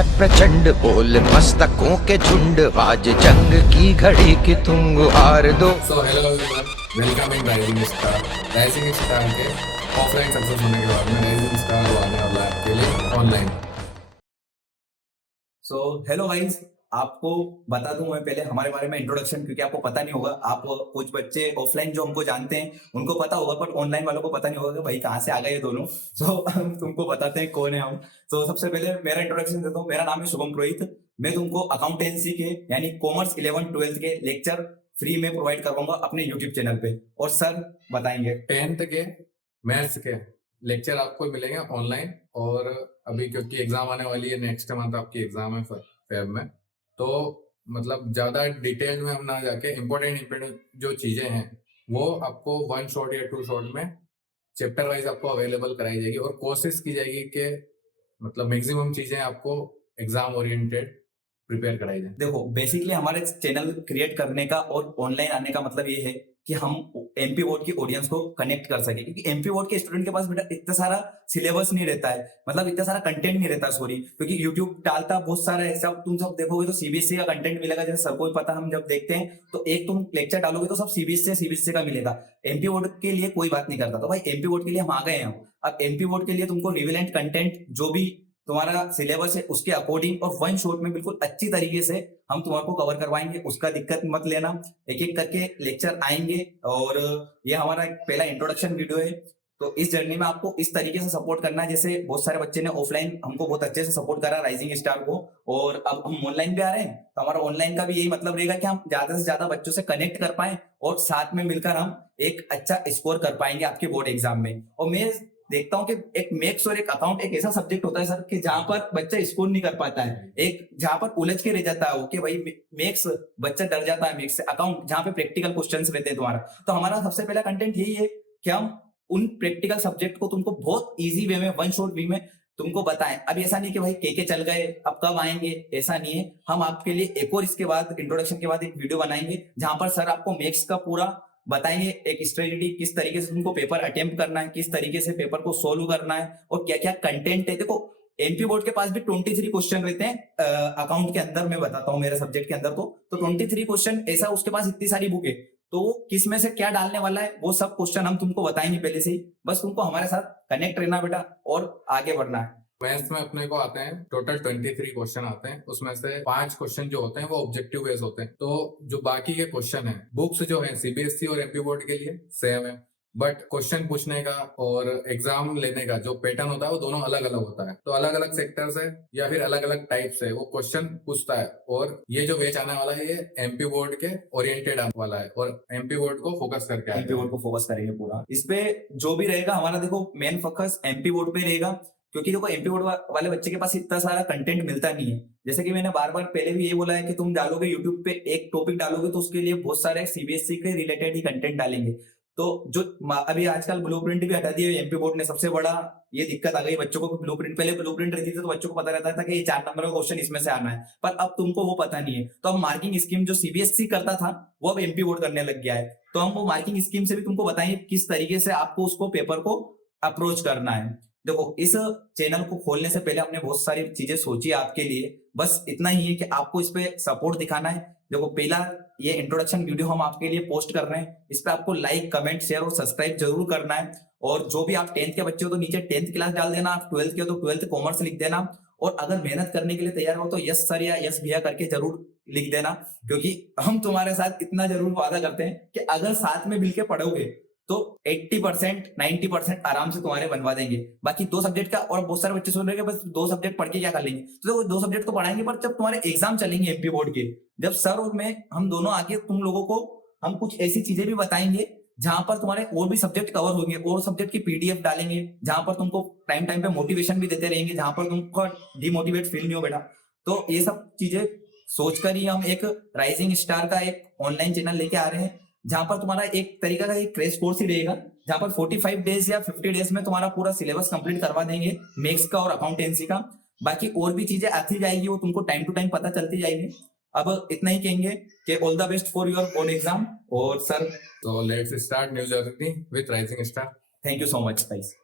है प्रचंड, बोल मस्तकों के झुंड, आज जंग की घड़ी की तुम हार दो। So hello everyone, welcome in rising star. Rising star के ऑफलाइन सक्सेस होने के बाद में राइजिंग स्टार आने वाला है आपके लिए ऑनलाइन। सो हेलो गाइस, आपको बता दूं मैं पहले हमारे बारे में इंट्रोडक्शन, क्योंकि आपको पता नहीं होगा। आप कुछ बच्चे ऑफलाइन जो हमको जानते हैं उनको पता होगा, पर ऑनलाइन वालों को पता नहीं होगा कि भाई कहाँ से आ गए ये दोनों। सो हम तुमको बताते हैं कौन है हम। तो सबसे पहले मेरा इंट्रोडक्शन देता हूँ। मेरा नाम है शुभम पुरोहित। मैं तुमको अकाउंटेंसी के यानी कॉमर्स 11-12 के लेक्चर फ्री में प्रोवाइड करवाऊंगा अपने यूट्यूब चैनल पे, और सर बताएंगे 10th के मैथ्स के लेक्चर आपको मिलेंगे ऑनलाइन। और अभी क्योंकि एग्जाम आने वाली है, नेक्स्ट मंथ आपकी एग्जाम है फेब में, तो मतलब ज्यादा डिटेल में हम ना जाके इम्पोर्टेंट जो चीजें हैं वो आपको 1 शॉट या 2 शॉट में चैप्टर वाइज आपको अवेलेबल कराई जाएगी, और कोशिश की जाएगी कि मतलब मैक्सिमम चीजें आपको एग्जाम ओरिएंटेड प्रिपेयर कराई जाए। देखो, बेसिकली हमारे चैनल क्रिएट करने का और ऑनलाइन आने का मतलब ये है कि हम एमपी बोर्ड की ऑडियंस को कनेक्ट कर सके, क्योंकि एमपी बोर्ड के स्टूडेंट के पास बेटा इतना सारा सिलेबस नहीं रहता है, मतलब इतना सारा कंटेंट नहीं रहता, सॉरी, क्योंकि यूट्यूब डालता बहुत सारा है। सब तुम सब देखोगे तो सीबीएसई का कंटेंट मिलेगा, जैसे सबको भी पता। हम जब देखते हैं तो एक तुम लेक्चर डालोगे तो सब सीबीएसई का मिलेगा। एमपी बोर्ड के लिए कोई बात नहीं करता, तो भाई एमपी बोर्ड के लिए हम आ गए हैं। अब एमपी बोर्ड के लिए तुमको रिविलेंट कंटेंट जो भी तुम्हारा सिलेबस है उसके अकॉर्डिंग और 1 शॉट में बिल्कुल अच्छी तरीके से हम तुम्हारे कवर करवाएंगे। उसका दिक्कत मत लेना, एक एक करके लेक्चर आएंगे। और ये हमारा पहला इंट्रोडक्शन वीडियो है, तो इस जर्नी में आपको इस तरीके से सपोर्ट करना है। जैसे बहुत सारे बच्चे ने ऑफलाइन हमको बहुत अच्छे से सपोर्ट करा राइजिंग स्टार को, और अब हम ऑनलाइन भी आ रहे हैं, तो हमारा ऑनलाइन का भी यही मतलब रहेगा कि हम ज्यादा से ज्यादा बच्चों से कनेक्ट कर पाए और साथ में मिलकर हम एक अच्छा स्कोर कर पाएंगे आपके बोर्ड एग्जाम में। और मैं देखता हूँ कि एक मैथ्स और एक अकाउंट एक ऐसा सब्जेक्ट होता है सर कि जहां पर बच्चा स्कोर नहीं कर पाता है, एक जहां पर उलझ के रह जाता है वो कि भाई मैथ्स बच्चा डर जाता है मैथ्स से। अकाउंट जहां पे प्रैक्टिकल क्वेश्चंस रहते हैं तुम्हारा, तो हमारा सबसे पहला कंटेंट यही है कि हम उन प्रैक्टिकल सब्जेक्ट को तुमको बहुत इजी वे में 1 शॉट वे में तुमको बताएं। अब ऐसा नहीं कि भाई के चल गए अब कब आएंगे, ऐसा नहीं है। हम आपके लिए एक और इसके बाद इंट्रोडक्शन के बाद एक वीडियो बनाएंगे जहां पर सर आपको मैथ्स का पूरा बताएंगे, एक स्ट्रेटेजी किस तरीके से तुमको पेपर अटेम्प्ट करना है, किस तरीके से पेपर को सोल्व करना है, और क्या क्या कंटेंट है। देखो, एमपी बोर्ड के पास भी 23 क्वेश्चन रहते हैं अकाउंट के अंदर। मैं बताता हूँ मेरे सब्जेक्ट के अंदर तो 23 क्वेश्चन, ऐसा उसके पास इतनी सारी बुक है, तो वो किस में से क्या डालने वाला है वो सब क्वेश्चन हम तुमको बताएंगे पहले से ही। बस तुमको हमारे साथ कनेक्ट रहना बेटा और आगे बढ़ना है। मैथ्स में अपने को आते हैं टोटल 23 क्वेश्चन आते हैं, उसमें से 5 क्वेश्चन जो होते हैं वो ऑब्जेक्टिव बेस्ड होते हैं। तो जो बाकी के क्वेश्चन हैं, बुक्स जो है सीबीएसई और एमपी बोर्ड के लिए सेम है, बट क्वेश्चन पूछने का और एग्जाम लेने का जो पैटर्न होता है वो दोनों अलग अलग होता है। तो अलग अलग सेक्टर से या फिर अलग अलग टाइप से वो क्वेश्चन पूछता है, और ये जो बैच आने वाला है ये एमपी बोर्ड के ओरिएंटेड आने वाला है, और एमपी बोर्ड को फोकस करके एमपी बोर्ड को फोकस करेंगे पूरा। इस पे जो भी रहेगा हमारा, देखो मेन फोकस एमपी बोर्ड पे रहेगा, क्योंकि देखो एमपी बोर्ड वाले बच्चे के पास इतना सारा कंटेंट मिलता नहीं है। जैसे कि मैंने बार बार पहले भी ये बोला है कि तुम डालोगे यूट्यूब पे एक टॉपिक डालोगे तो उसके लिए बहुत सारे सीबीएसई के रिलेटेड ही कंटेंट डालेंगे। तो जो अभी आजकल ब्लूप्रिंट भी हटा दिए एमपी बोर्ड ने, सबसे बड़ा ये दिक्कत आ गई बच्चों को। ब्लूप्रिंट, पहले ब्लूप्रिंट रहती थी तो बच्चों को पता रहता था कि ये 4 नंबर का क्वेश्चन इसमें से आना है, पर अब तुमको वो पता नहीं है। तो अब मार्किंग स्कीम जो सीबीएसई करता था वो अब एमपी बोर्ड करने लग गया है, तो हम वो मार्किंग स्कीम से भी तुमको बताएंगे किस तरीके से आपको उसको पेपर को अप्रोच करना है। देखो, इस चैनल को खोलने से पहले हमने बहुत सारी चीजें सोची आपके लिए, बस इतना ही है कि आपको इस पे सपोर्ट दिखाना है। देखो, पहला ये इंट्रोडक्शन वीडियो हम आपके लिए पोस्ट कर रहे हैं, इस पे आपको लाइक, कमेंट, शेयर और सब्सक्राइब जरूर करना है। और जो भी आप 10th के बच्चे हो तो नीचे 10th क्लास डाल देना, आप 12th के हो तो 12th कॉमर्स लिख देना, और अगर मेहनत करने के लिए तैयार हो तो यस सर या यस भैया करके जरूर लिख देना, क्योंकि हम तुम्हारे साथ इतना जरूर वादा करते हैं कि अगर साथ में मिलकर पढ़ोगे तो 80% 90% आराम से तुम्हारे बनवा देंगे। बाकी 2 सब्जेक्ट का, और बहुत सारे बच्चे सोच रहे हैं बस 2 सब्जेक्ट पढ़ के क्या कर लेंगे, तो देखो 2 सब्जेक्ट तो पढ़ाएंगे, पर जब तुम्हारे एग्जाम चलेंगे एमपी बोर्ड के, जब सर और मैं हम दोनों आके तुम लोगों को हम कुछ ऐसी चीजें भी बताएंगे जहां पर तुम्हारे और भी सब्जेक्ट कवर होंगे, और सब्जेक्ट की पीडीएफ डालेंगे जहां पर तुमको टाइम टाइम पे मोटिवेशन भी देते रहेंगे, जहां पर तुमको डिमोटिवेट फील नहीं हो बेटा। तो ये सब चीजें सोचकर ही हम एक राइजिंग स्टार का एक ऑनलाइन चैनल लेके आ रहे हैं, जहां पर तुम्हारा एक तरीका का एक क्रैश कोर्स ही रहेगा, जहां पर 45 डेज या 50 डेज में तुम्हारा पूरा सिलेबस कंप्लीट करवा देंगे मैथ्स का और अकाउंटेंसी का। बाकी और भी चीजें आती जाएगी, वो तुमको टाइम टू टाइम पता चलती जाएगी। अब इतना ही कहेंगे कि all the best for your board exam. और सर, तो let's start new journey with rising star. Thank you so much guys.